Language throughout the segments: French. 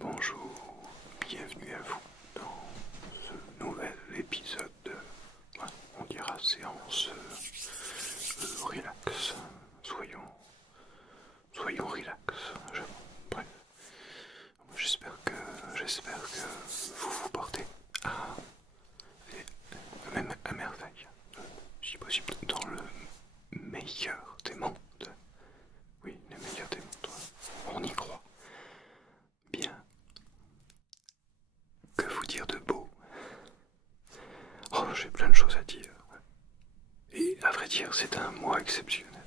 Bonjour, bienvenue à vous dans ce nouvel épisode de, on dira séance relax, soyons relax, bref, j'espère que vous vous portez même à merveille, si possible dans le meilleur des mondes, oui, le meilleur des mondes, on y croit. Bien, que vous dire de beau? Oh, j'ai plein de choses à dire. Et à vrai dire, c'est un mois exceptionnel.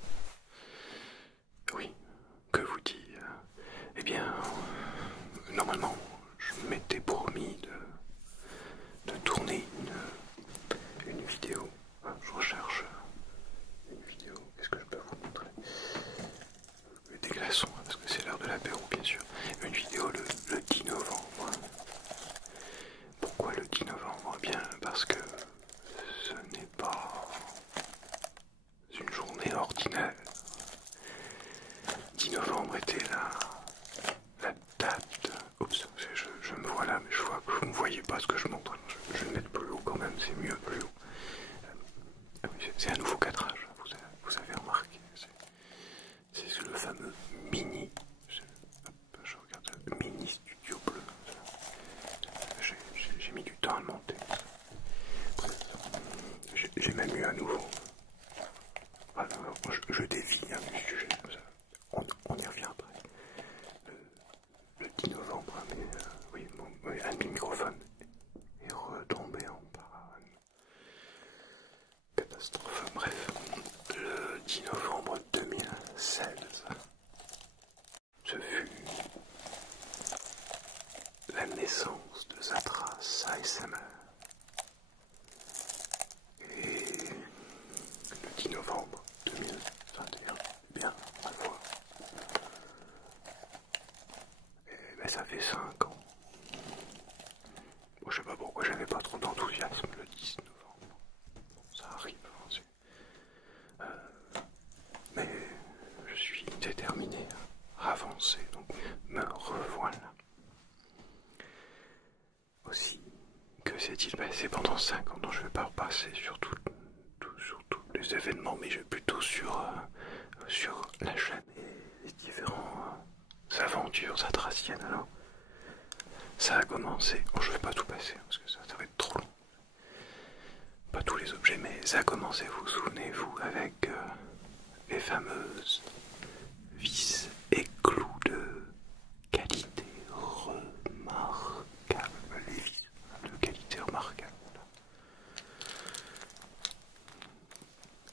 Oui, que vous dire? Eh bien, normalement, je m'étais promis de tourner une vidéo. Je recherche une vidéo. Qu'est-ce que je peux vous montrer? Des glaçons, parce que c'est l'heure de l'apéro, bien sûr. Une vidéo le 10 novembre. Pourquoi le 10 novembre? Eh bien, parce que ce n'est pas une journée ordinaire. 10 novembre était la date. Oups, je me vois là, mais je vois que vous ne voyez pas ce que je montre. Je vais le mettre plus haut quand même, c'est mieux plus haut. C'est un nouveau cadrage, vous avez remarqué. C'est le fameux mini. Je regarde le mini studio bleu. J'ai mis du temps à le monter. J'ai même eu un nouveau. Voilà, je dévie du sujet. On y revient après. Le 10 novembre, mais oui, un de mes microphones est retombé en panne. Catastrophe. Bref, le 10 novembre 2016, ce fut la naissance de Zatras ASMR. Et le 10 novembre 2021, bien, ma foi. Et ben, ça fait 5 ans. Bon, je sais pas pourquoi j'avais pas trop d'enthousiasme le 10 novembre. Ça arrive, hein, mais je suis déterminé à avancer, donc me revoilà. Aussi, que s'est-il passé pendant 5 ans? Non, je ne vais pas repasser sur tous les événements, mais plutôt sur la chaîne et les différentes aventures atraciennes. Alors, ça a commencé, bon, je ne vais pas tout passer, parce que ça va être trop long. Pas tous les objets, mais ça a commencé, vous souvenez-vous, avec les fameuses vis et clous de qualité remarquable. Les vis de qualité remarquable.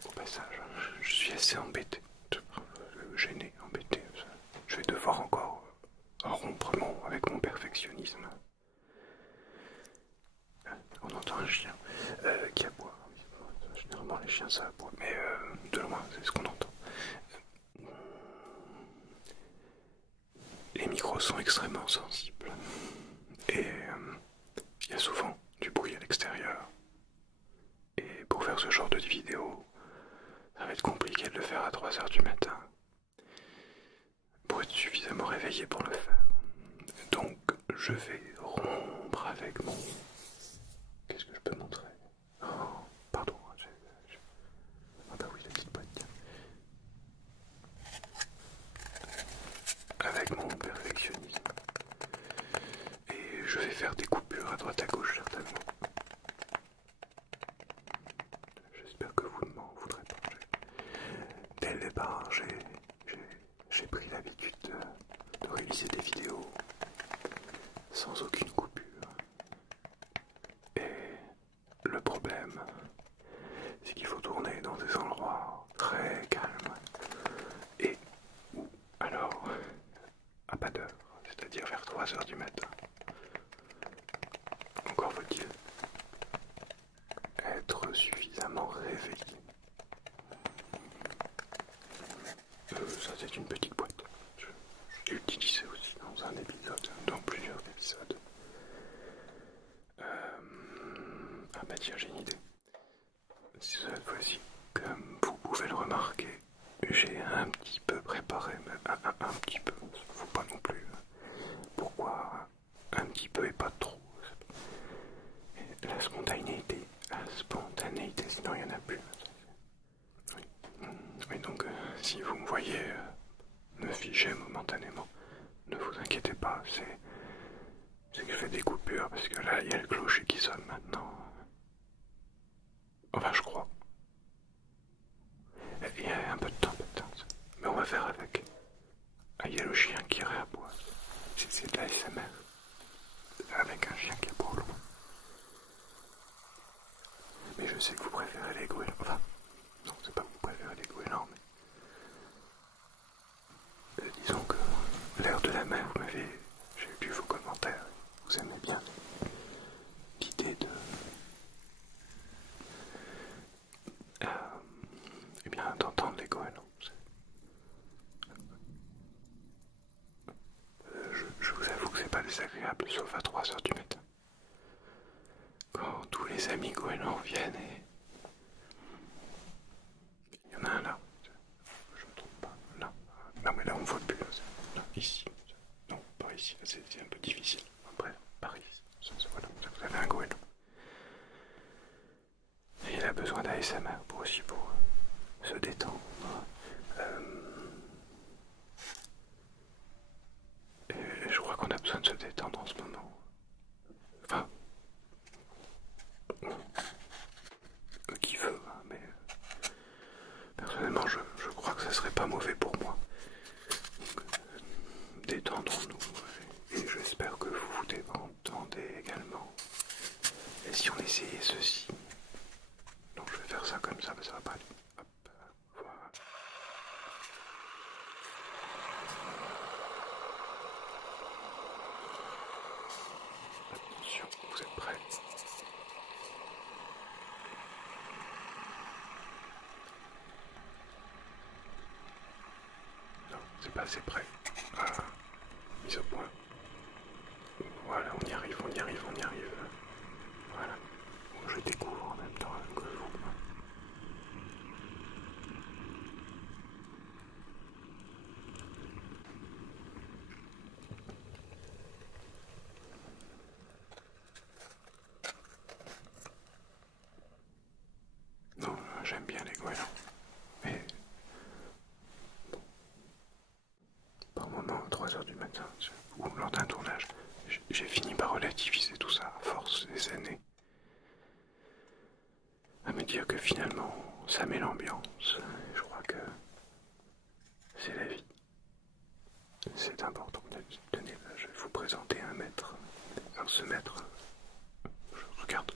Au passage, je suis assez embêté, gêné, embêté. Je vais devoir encore rompre avec mon perfectionnisme. On entend un chien qui aboie. Généralement les chiens ça aboie, mais de loin c'est ce qu'on entend. Les micros sont extrêmement sensibles et il y a souvent du bruit à l'extérieur. Et pour faire ce genre de vidéo, ça va être compliqué de le faire à 3 heures du matin pour être suffisamment réveillé pour le faire. Donc je vais rompre avec mon... Qu'est-ce que je peux montrer? Oh, pardon. Ah bah oui, la petite boîte. Avec mon perfectionnisme. Et je vais faire des coupures à droite à gauche certainement. J'espère que vous ne m'en voudrez pas. Dès le départ, j'ai pris l'habitude de réaliser des vidéos sans aucune coupure. Et le problème, c'est qu'il faut tourner dans des endroits très calmes et où, alors, à pas d'heure, c'est-à-dire vers 3 heures du matin. Encore faut-il être suffisamment réveillé. Ça c'est une petite boîte. Je l'ai utilisée aussi dans un épisode, dans plusieurs épisodes. Ah bah tiens, j'ai une idée. Cette fois-ci, comme vous pouvez le remarquer, j'ai un petit peu préparé, mais un petit peu, faut pas non plus. Pourquoi Non, il n'y en a plus. Oui, oui donc si vous me voyez me figer momentanément, ne vous inquiétez pas, c'est que je fais des coupures, parce que là, il y a le clocher qui sonne maintenant. Enfin, je crois. Il y a un peu de temps, peut-être. Mais on va faire avec. Ah, il y a le chien qui réaboie. C'est de la SMR. Avec un chien qui aboie au loin. Mais je sais que vous préférez les goélands. Enfin, non, c'est pas que vous préférez les goélands, mais... disons que l'air de la mer, j'ai lu vos commentaires. Vous aimez bien l'idée de... eh bien, d'entendre les goélands. Je vous avoue que c'est pas désagréable, sauf à 3 heures du matin. Quand tous les amis goélands viennent et... Il y en a un là. Je me trompe pas. Là. Non mais là on voit plus. Là, ici. Non, pas ici. C'est un peu difficile. Bref, par ici. Voilà, vous avez un goéland. Et il a besoin d'ASMR pour se détendre. Et je crois qu'on a besoin de se détendre en ce moment. Enfin, qui veut, hein, mais personnellement, je crois que ça serait pas mauvais pour moi. Donc, détendons-nous, et j'espère que vous vous détendez également. Et si on essayait ceci, donc je vais faire ça comme ça, mais ça va pas aller. Hop, voilà. Attention, vous êtes prêts? Non, c'est pas assez près. Ah, mise au point. Voilà, on y arrive, on y arrive, on y arrive. Voilà. Bon, je découvre en même temps que vous. Non, j'aime bien les goélands. Mais bon, par moment, à 3 heures du matin, ou lors d'un tournage, j'ai fini par relativiser tout ça à force des années. À me dire que finalement, ça met l'ambiance. Je crois que c'est la vie. C'est important. Tenez, là, je vais vous présenter un maître. Alors ce maître, je regarde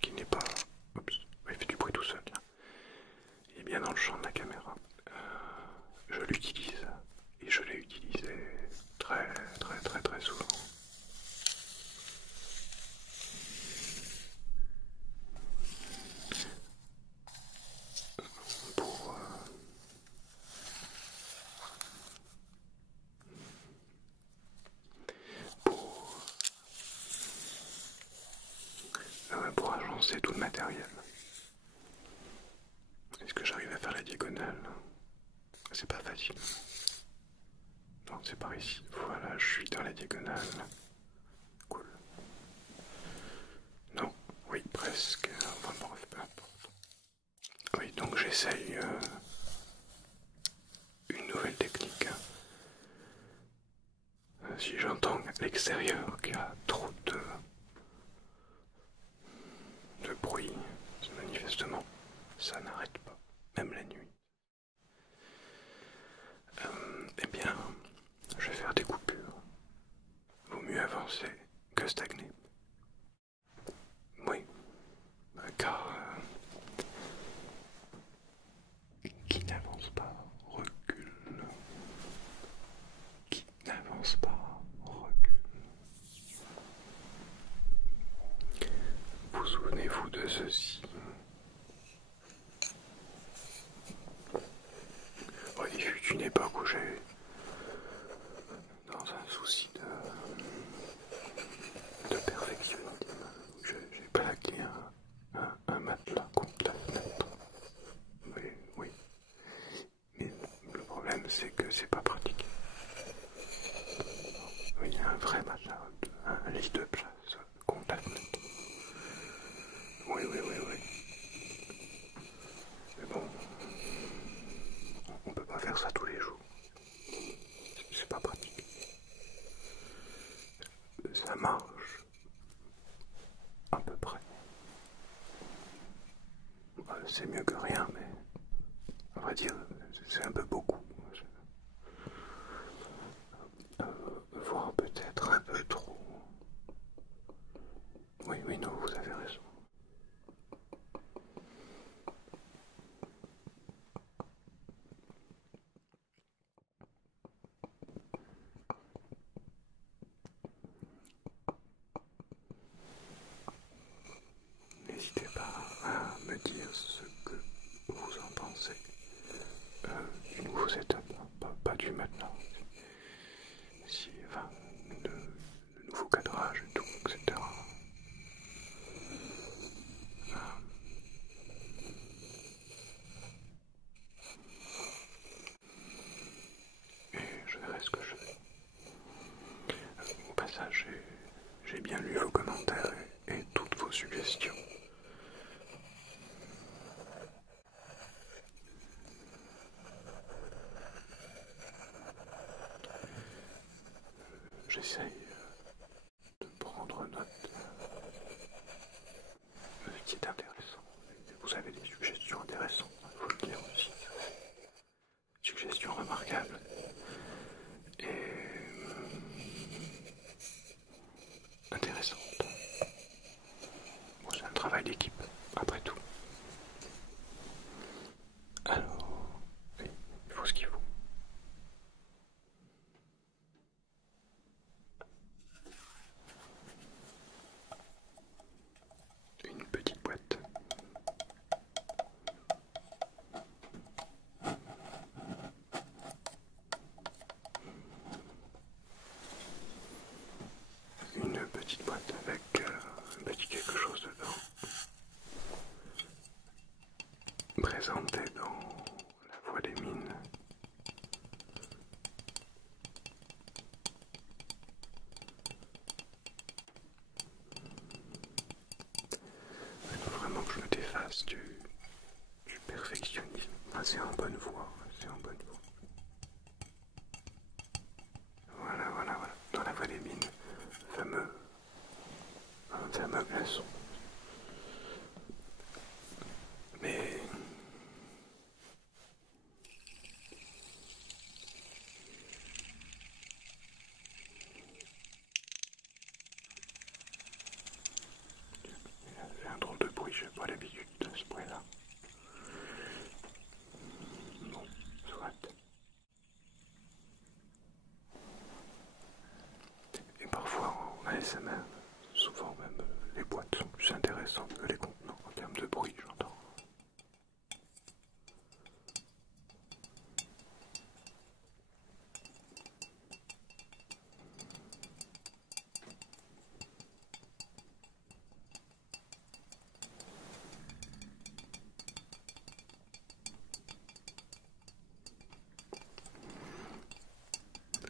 qu'il n'est pas... Oups, il fait du bruit tout seul. Tiens. Il est bien dans le champ de la caméra. Je l'utilise et je l'ai utilisé très souvent. Pour agencer tout le matériel. Est-ce que j'arrive à faire la diagonale? C'est pas facile. Non, c'est par ici. Voilà, je suis dans la diagonale. Cool. Non, oui, presque. Enfin bref, peu importe. Oui, donc j'essaye une nouvelle technique. Si j'entends à l'extérieur qu'il y a trop de bruit, manifestement, ça n'arrête pas, même la nuit. Eh bien, je vais faire des coupures. Vaut mieux avancer que stagner. Oui, car qui n'avance pas recule. Qui n'avance pas recule. Vous souvenez-vous de ceci? Il fut une époque où j'ai, dans un souci de perfectionnisme, j'ai plaqué un matelas contre la fenêtre. Oui. Mais le problème, c'est que c'est pas pratique. Oui, il y a un vrai matelas, un lit de place contre la fenêtre. Oui. c'est mieux que rien, mais on va dire, c'est un peu beaucoup. Voire peut-être un peu trop. Oui, oui, non, vous avez raison. N'hésitez pas à me dire ce que vous en pensez du nouveau setup, pas du maintenant. Si, enfin, le nouveau cadrage et tout, etc. Et je verrai ce que je fais. Au passage, j'ai bien lu vos commentaires et toutes vos suggestions. J'essaye de prendre note de ce qui est intéressant. Vous avez des suggestions intéressantes, il faut le dire aussi. Suggestions remarquables. Et intéressantes. Bon, c'est un travail d'équipe, après tout. Alors, oui, il faut ce qu'il faut. Une petite boîte. Une petite boîte avec un petit quelque chose dedans. Présenté dans La Voix des Mines. Il faut vraiment que je me défasse du perfectionnisme. Ah, c'est en bonne voie, c'est en bonne voie. Voilà, voilà, voilà. Dans La Voix des Mines, un fameux glaçon. Mais j'ai un drôle de bruit, je n'ai pas l'habitude de ce bruit-là. Bon, soit. Et parfois en ASMR, souvent même les boîtes sont plus intéressantes que les contenants en termes de bruit, j'entends.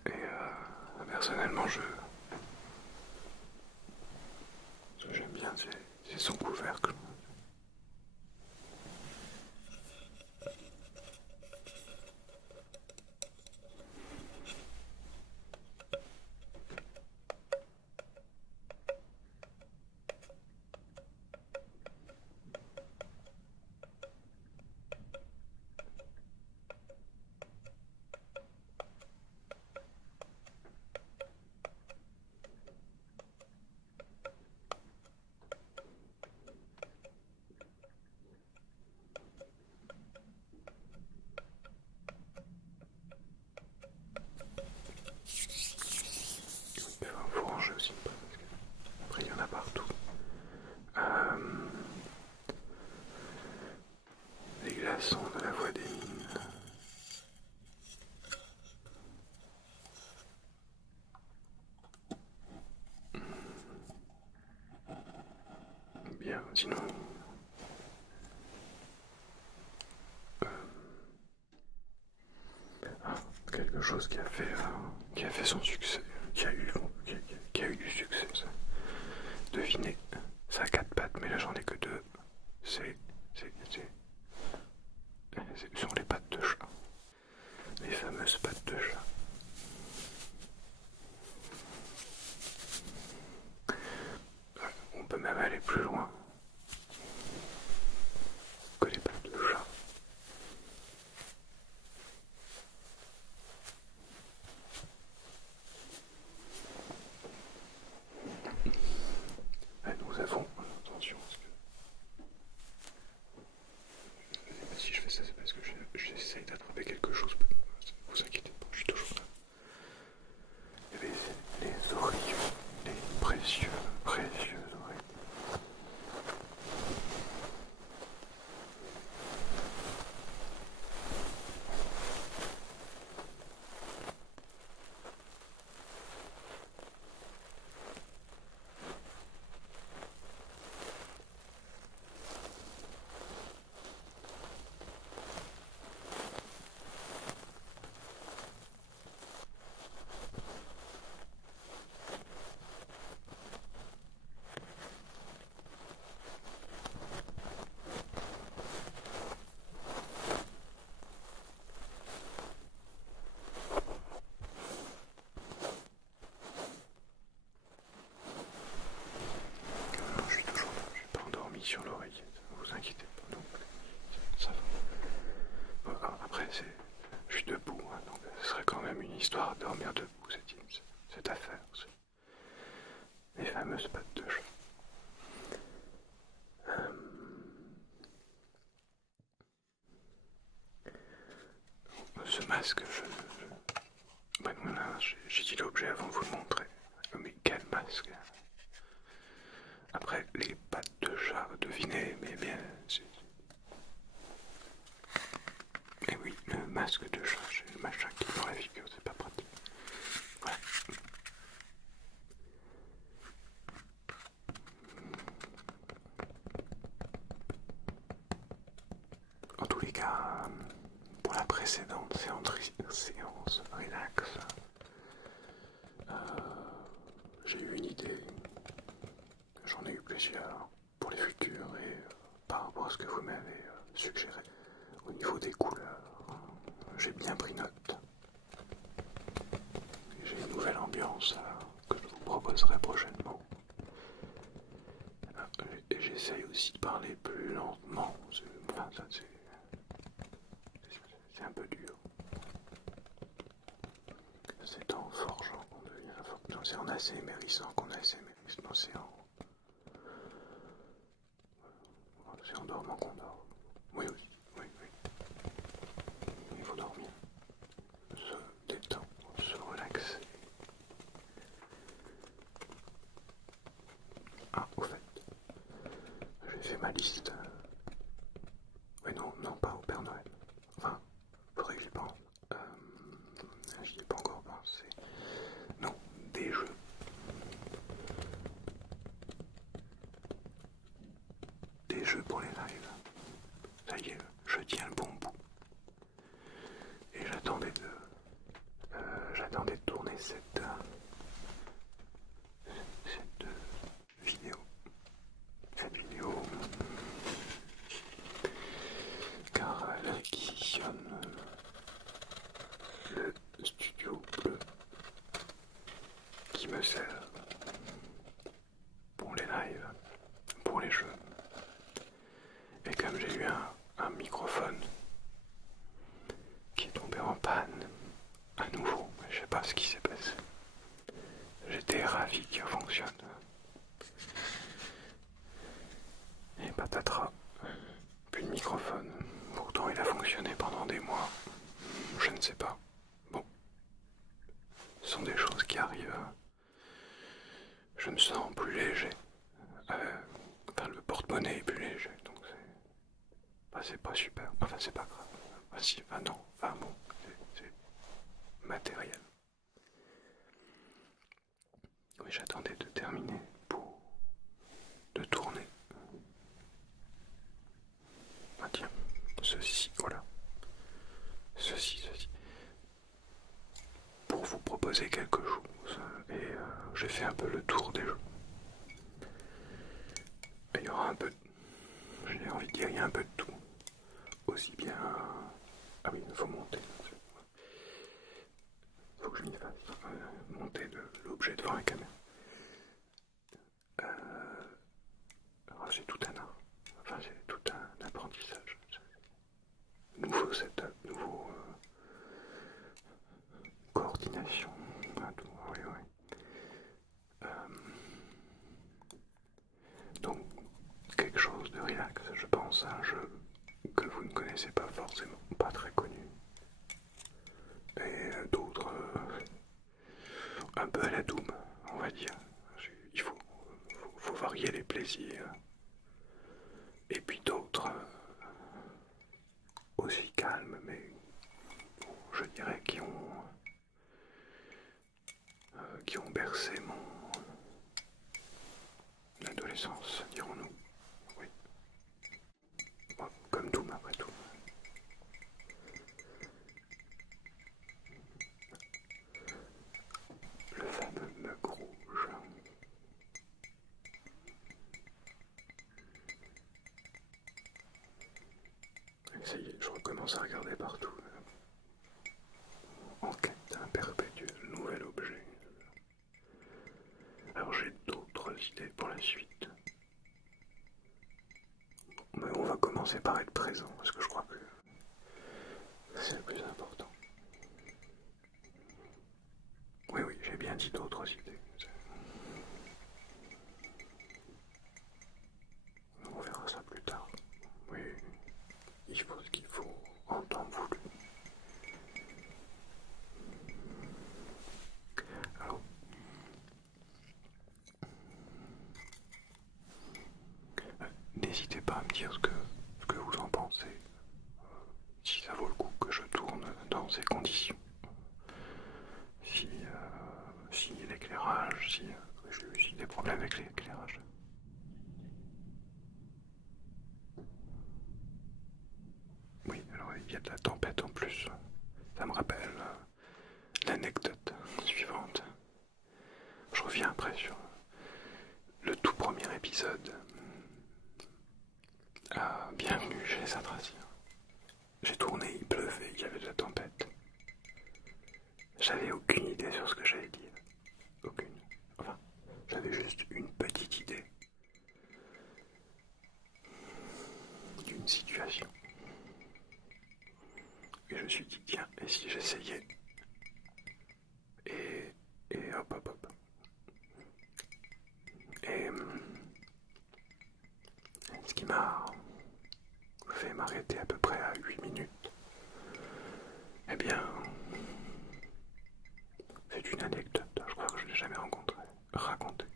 Et personnellement, ce que j'aime bien, c'est son couvercle. Il faut ranger aussi, parce qu'après il y en a partout. Les glaçons de La Voix des Mines. Bien, sinon... quelque chose qui a fait son succès, qui a eu du succès, ça. Devinez, ça a 4 pattes, mais là j'en ai que 2. Ce sont les pattes de chat. Les fameuses pattes de chat. On peut même aller plus loin que les pattes dormir debout, cette affaire, les fameuses pattes de chat. Ce masque, ben voilà, j'ai dit l'objet avant de vous le montrer. Mais quel masque! Après, les pattes de chat, devinez, mais bien... Et oui, le masque de chat, j'ai le machin qui est dans la figure, c'est pas pratique. Voilà. En tous les cas, pour la précédente séance relax, j'ai eu une idée, j'en ai eu plusieurs pour les futurs et par rapport à ce que vous m'avez suggéré au niveau des couleurs, j'ai bien pris note. J'ai une nouvelle ambiance que je vous proposerai prochainement. Et j'essaye aussi de parler plus lentement, enfin ça c'est un peu dur. C'est en forgeant qu'on devient forgeant, c'est en ASMRissant qu'on ASMRisse, non c'est en dormant qu'on dort. Oui aussi, oui. Il faut dormir, se détendre, se relaxer. Ah, au fait, j'ai fait ma liste. Oui, non, pas au Père Noël. Enfin, faudrait que j'y pense. J'y ai pas encore pensé. Non, des jeux. Des jeux pour les lives. Ça y est, je tiens le bon bout. Et j'attendais de tourner cette vidéo. Cette vidéo. Car elle réquisitionne le studio bleu qui me sert pour les lives, pour les jeux. Et comme j'ai eu un microphone qui est tombé en panne à nouveau, je sais pas ce qui s'est passé. J'étais ravi qu'il fonctionne. Et patatras, plus de microphone. Pourtant il a fonctionné pendant des mois. Je ne sais pas. Bon. Ce sont des choses qui arrivent. Je me sens plus léger. Enfin, le porte-monnaie est plus léger, donc c'est pas super. Enfin, c'est pas grave. Enfin, si, enfin non. Enfin bon, c'est matériel. Oui, j'attendais de terminer de tourner. Ah tiens, ceci, voilà. Ceci. Pour vous proposer quelque chose. Et j'ai fait un peu le tour des jeux. Et il y aura un peu, j'ai envie de dire, il y a un peu de tout. Aussi bien... Ah oui, il faut monter. Il faut que je m'y fasse. Monter l'objet devant la caméra. C'est tout un art. Enfin, c'est tout un apprentissage. Nouveau setup, nouveau coordination. Tout, oui. Donc, quelque chose de relax, je pense, un jeu que vous ne connaissez pas forcément, pas très connu. Et d'autres, un peu à la Doom, on va dire. Il faut varier les plaisirs. Et puis d'autres, aussi calmes, mais je dirais qui ont bercé mon adolescence, dirons-nous. Oui. Bon, comme Doom après tout. Le fameux mug rouge. Et ça y est, je recommence à regarder partout. Enquête perpétuelle, nouvel objet. Alors j'ai d'autres idées pour la suite. Mais on va commencer par être présent, parce que je crois que c'est le plus important. il y a de la tempête en plus. Ça me rappelle l'anecdote suivante. Je reviens après sur le tout premier épisode. Bienvenue chez les Satraciens. J'ai tourné, il pleuvait, il y avait de la tempête. J'avais aucune idée sur ce que j'allais dire. Aucune. Enfin, j'avais juste une petite idée d'une situation. Et je me suis dit, tiens, et si j'essayais? Et hop hop hop. Et ce qui m'a fait m'arrêter à peu près à 8 minutes, eh bien, c'est une anecdote, je crois que je ne l'ai jamais racontée.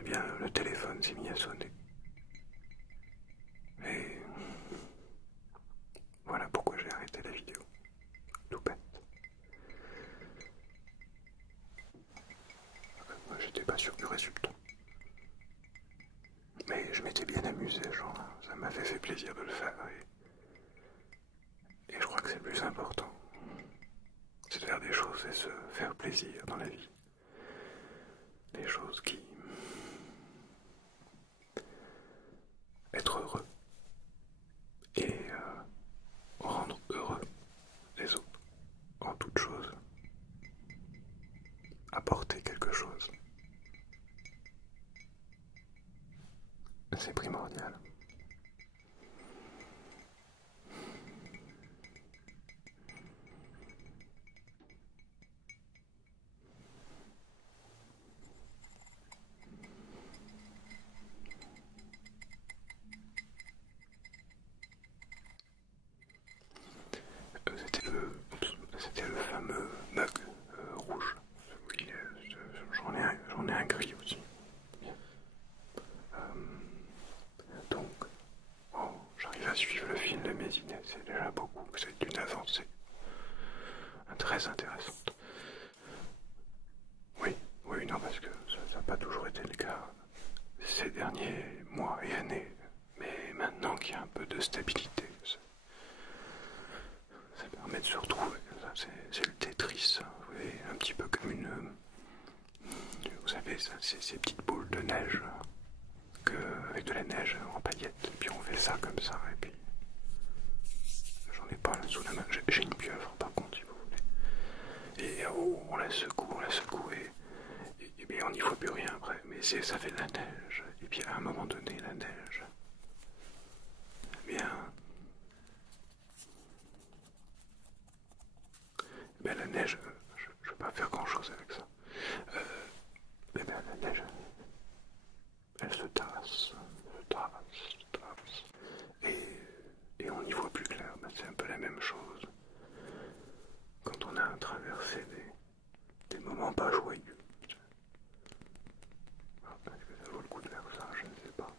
Eh bien, le téléphone s'est mis à sonner. Et voilà pourquoi j'ai arrêté la vidéo. Tout bête. Moi, j'étais pas sûr du résultat. Mais je m'étais bien amusé, genre, ça m'avait fait plaisir de le faire. Et je crois que c'est le plus important. C'est de faire des choses et se faire plaisir dans la vie. Des choses qui... être heureux. Et rendre heureux les autres. En toute chose. Apporter quelque chose. C'est primordial. C'était le fameux mug rouge. Oui, j'en ai un gris aussi. Donc, j'arrive à suivre le fil de mes idées, c'est déjà beaucoup, c'est une avancée très intéressante. Oui, oui, non, parce que ça n'a pas toujours été le cas ces derniers mois et années, mais maintenant qu'il y a un peu de stabilité, ça permet de se retrouver. C'est le Tetris, vous voyez, un petit peu comme vous savez, ces petites boules de neige, avec de la neige en paillettes, et puis on fait ça comme ça, et puis j'en ai pas là sous la main, j'ai une pieuvre par contre si vous voulez, et on la secoue, et bien on n'y voit plus rien après, mais ça fait de la neige, et puis à un moment donné la neige, eh bien la neige, je ne vais pas faire grand chose avec ça, eh bien la neige, elle se tasse, et on n'y voit plus clair. Ben, c'est un peu la même chose quand on a traversé des moments pas joyeux. Est-ce que ça vaut le coup de faire ça? Je ne sais pas.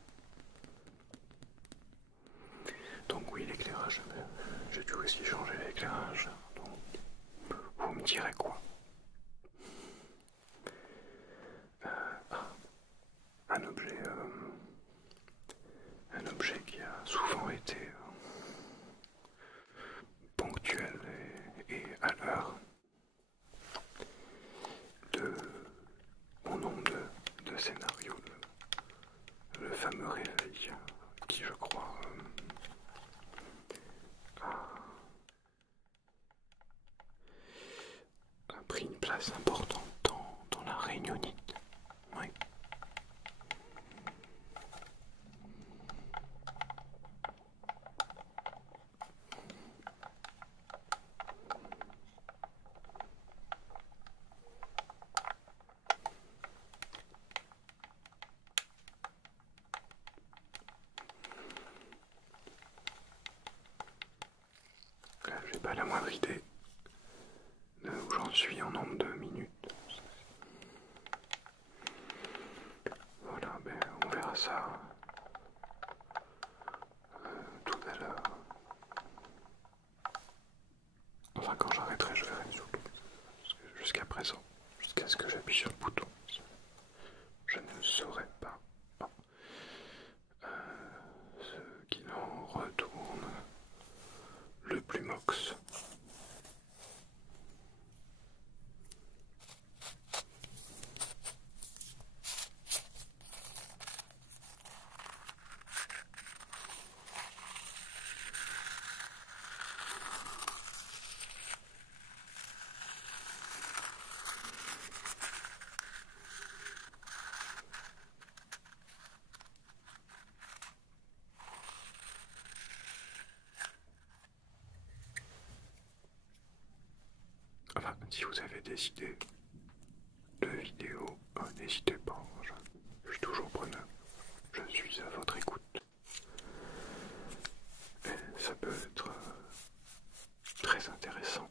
Donc oui, l'éclairage, j'ai dû aussi changer l'éclairage. Donc, vous me direz quoi? Un objet qui a souvent été ponctuel et à l'heure de mon nombre de scénarios, le fameux réveil qui, je crois, a pris une place importante dans la réunionite. Oui. J'ai pas la moindre idée de où j'en suis en nombre de minutes. Voilà, ben on verra ça tout à l'heure. Enfin, quand j'arrêterai, je verrai surtout. Parce que jusqu'à présent, jusqu'à ce que j'appuie sur le bouton, je ne saurais pas ce qu'il en retourne si vous avez des idées de vidéos, n'hésitez pas, je suis toujours preneur. Je suis à votre écoute. Et ça peut être très intéressant.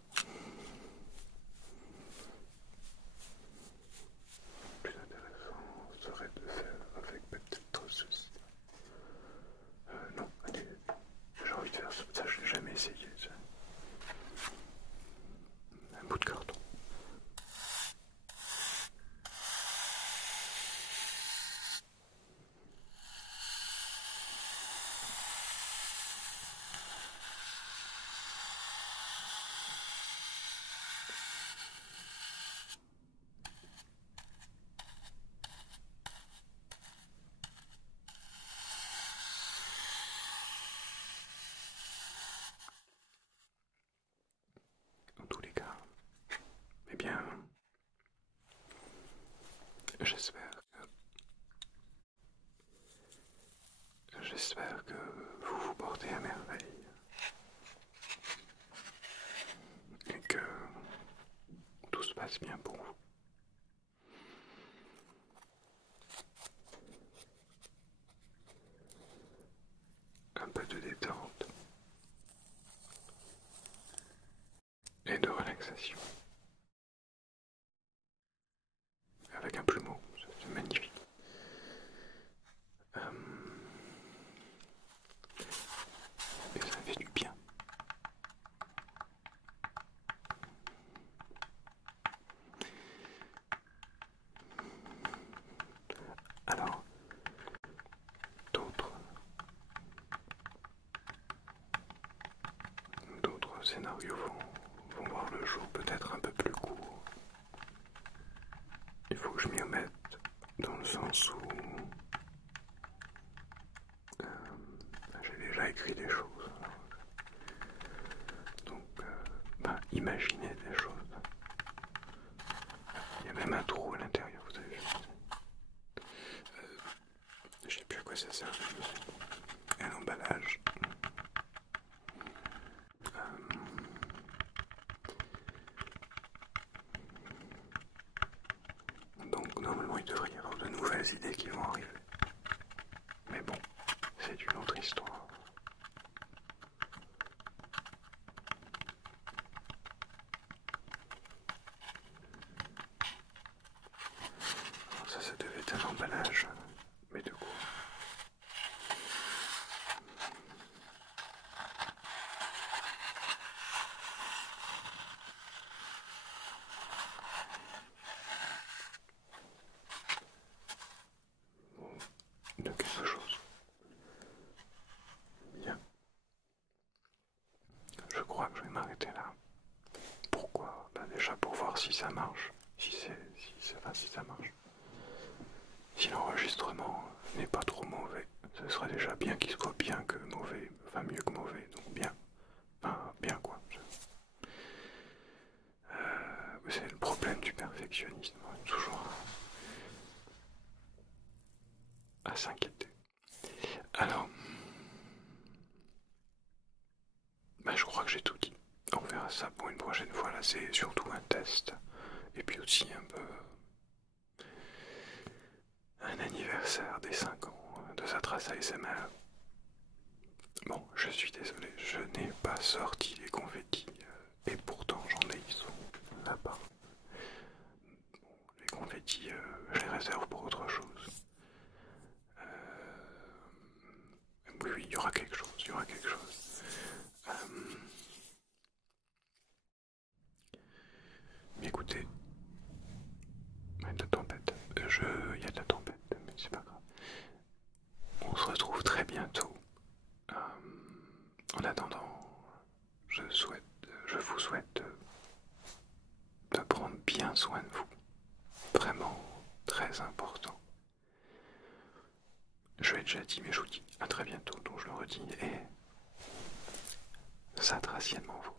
Plus intéressant serait de faire avec peut-être ceci. Non, allez, j'ai envie de faire ça, je l'ai jamais essayé. Ça. Un bout de carton. En tous les cas, eh bien, j'espère que vous vous portez à merveille et que tout se passe bien pour vous. Un peu de détente et de relaxation. Avec un plumeau, c'est magnifique. Et ça fait du bien. Alors, d'autres scénarios vont voir le jour, peut-être un peu plus court. Il faut que je m'y remette dans le sens où j'ai déjà écrit des choses. Donc, imaginez des choses. Il y a même un trou à l'intérieur, vous avez vu. Je sais plus à quoi ça sert. Un emballage. Donc normalement il devrait y avoir de nouvelles idées qui vont arriver. Mais bon, c'est une autre histoire. Alors ça devait être un emballage. Mais de quoi? De quelque chose. Bien. Je crois que je vais m'arrêter là. Pourquoi? Déjà pour voir si ça marche. Si ça marche. Si l'enregistrement n'est pas trop mauvais, ce serait déjà bien qu'il soit bien que mauvais. Enfin mieux que mauvais. Donc bien. Enfin bien quoi. C'est le problème du perfectionnisme. Toujours à s'inquiéter. Alors, je crois que j'ai tout dit. On verra ça pour une prochaine fois. Là, c'est surtout un test. Et puis aussi un peu un anniversaire des 5 ans de sa trace ASMR. Bon, je suis désolé, je n'ai pas sorti les confettis. Et pourtant, j'en ai, ils sont là-bas. Bon, les confettis, je les réserve pour autre chose. Oui, il y aura quelque chose, il y aura quelque chose. Mais écoutez, il y a de la tempête. Il y a de la tempête, mais c'est pas grave. On se retrouve très bientôt. En attendant, je vous souhaite de prendre bien soin de vous. Vraiment très important. Je l'ai déjà dit, mais je vous dis à très bientôt, donc je le redis, et ça traciennement vous.